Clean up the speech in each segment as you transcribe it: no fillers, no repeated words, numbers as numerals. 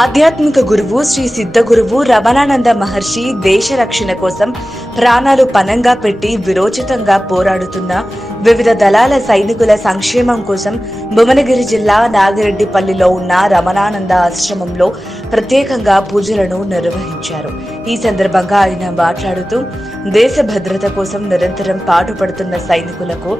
ఆధ్యాత్మిక గురువు శ్రీ సిద్ధ గురువు రమణానంద మహర్షి దేశ రక్షణ కోసం ప్రాణాలు పణంగా పెట్టి విరోచితంగా పోరాడుతున్న వివిధ దళాల సైనికుల సంక్షేమం కోసం భువనగిరి జిల్లా నాగిరెడ్డిపల్లిలో ఉన్న రమణానంద ఆశ్రమంలో ప్రత్యేకంగా పూజలను నిర్వహించారు. ఈ సందర్భంగా ఆయన మాట్లాడుతూ దేశ భద్రత కోసం నిరంతరం పాటుపడుతున్న సైనికులకు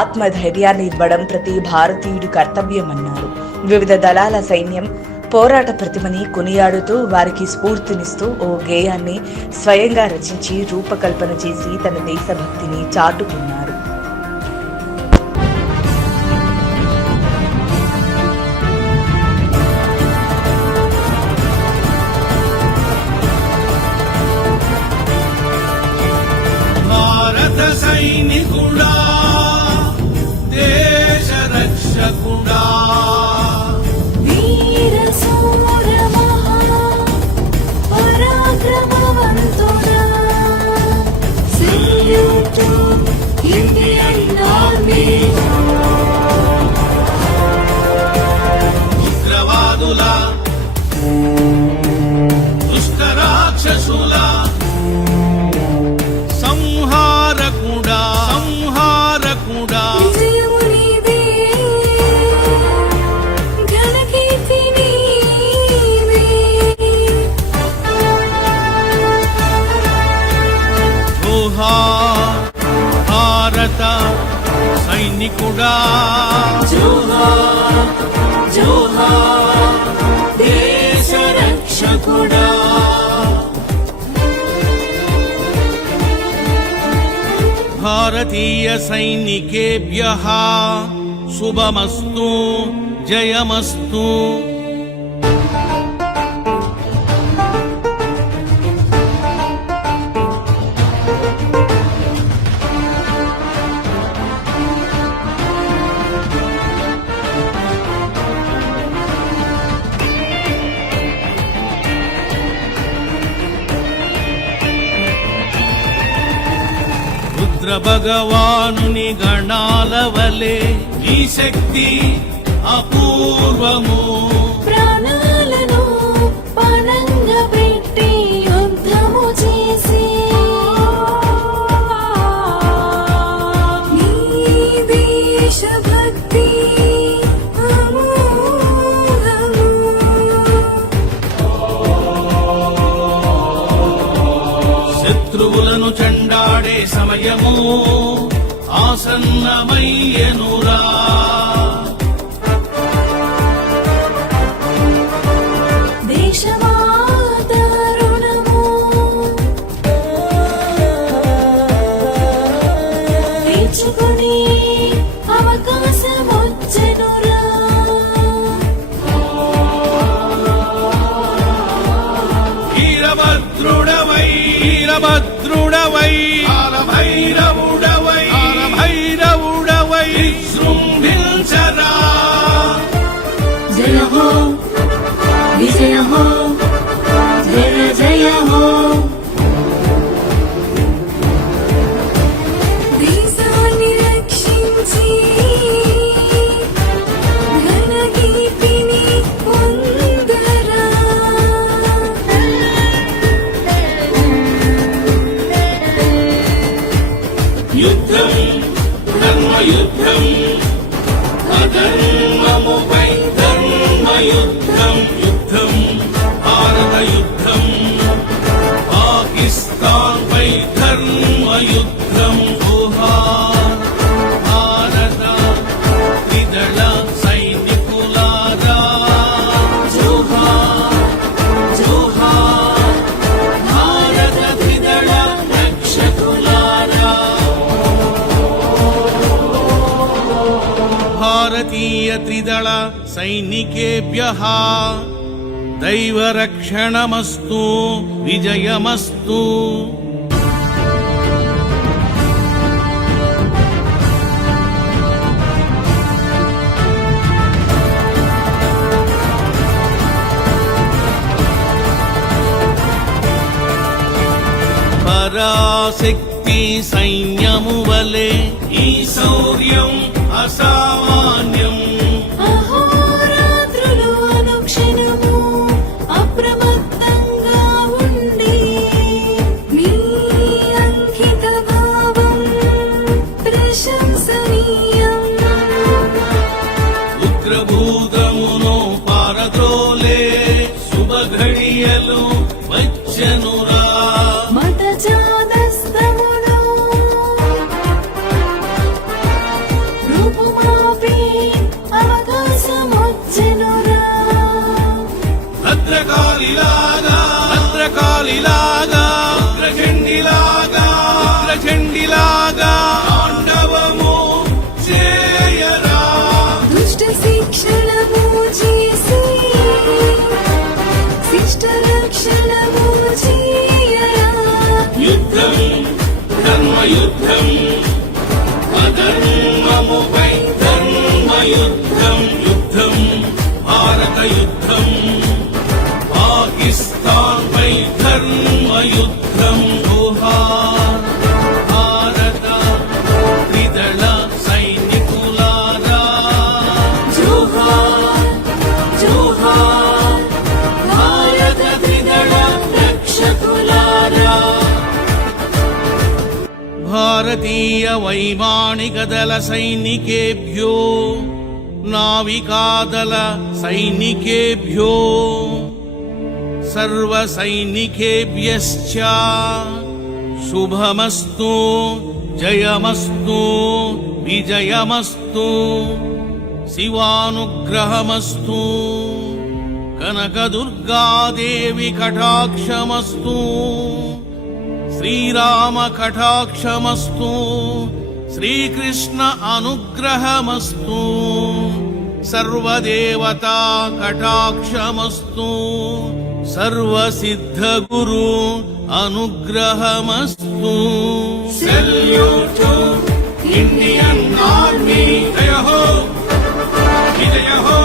ఆత్మధైర్యాన్ని ఇవ్వడం ప్రతి భారతీయుడి కర్తవ్యమన్నారు. వివిధ దళాల సైన్యం పోరాట ప్రతిమని కొనియాడుతూ వారికి స్ఫూర్తినిస్తూ ఓ గేయాన్ని స్వయంగా రచించి రూపకల్పన చేసి తన దేశభక్తిని చాటుకున్నారు. భారత సైనికుడా, దేశ రక్షకుడా, ఉగ్రవాదుల దుష్టరాక్షసుల సంహారకుడా, సంహారకుడా, భారత సైనికుడా, జోహార్ జోహార్ దేశ రక్షకుడా. భారతీయ సైనికేభ్యః శుభమస్తు, జయమస్తు. రుద్ర భగవానుని గణాల వలె ఈ శక్తి అపూర్వము. ప్రాణాలను పణంగా పెట్టి యుద్ధము చేసి నీ దేశభక్తి అమోఘము. శత్రువులను చెండాడే సమయము ఆసన్నమయ్యెనురా. దేశమాత రుణము తీర్చుకునే అవకాశం వచ్చెనురా. వీరభద్రుడవై, వీరభద్రుడవై, కాలభైరవుడవై, కాలభైరవుడవై విజృంభించరా. జయ హో విజయ హో, జయ జయ హో. దేశాన్ని రక్షించి ఘనకీర్తిని పొందరా. యుద్ధం ధర్మయుద్ధం, అధర్మముపై ధర్మయుద్ధం. యుద్ధం భారత యుద్ధం, పాకిస్తాన్ పై ధర్మయుద్ధం. జోహార్ భారత త్రిదళ సైనికులారా, జోహార్ జోహార్ భారత త్రిదళ రక్షకులారా. భారతీయ త్రిదళ సైనికేభ్యః దైవరక్షణమస్తు, విజయమస్తు. పరాశక్తి సైన్యము వలె ఈ శౌర్యం అసామాన్యం. అహోరాత్రులు అనుక్షణము మదిలో వచ్చెనురా మత చాదస్తములో రూపుమాపి అవకాశమొచ్చెనురా భద్రకాళిలాగా ఉగ్రచండిలాగా తాండవము చేయరా దుష్ట శిక్షణము చేసి శిష్ట రక్షణము చేయరా యుద్ధం ధర్మయుద్ధం అధర్మముపై ధర్మయుద్ధం యుద్ధం భారత యుద్ధం పాకిస్తాన్ పై ధర్మయుద్ధం జోహార్ భారత త్రిదళ సైనికులారా జోహార్ జోహార్ భారత త్రిదళ రక్షకులారా భారతీయ వైమానిక దళ సైనికేభ్యో నావికాదళ సైనికేభ్యో సర్వ సైనికేభ్యశ్చ శుభమస్తు జయమస్తు విజయమస్తు శివానుగ్రహమస్తు కనకదుర్గాదేవి కటాక్షమస్తు శ్రీరామ కటాక్షమస్తు శ్రీకృష్ణ అనుగ్రహమస్తు సర్వదేవతా కటాక్షమస్తు సర్వసిద్ధగురు అనుగ్రహమస్తు సెల్యూట్ టు ఇండియన్ ఆర్మీ జయ హో విజయ హో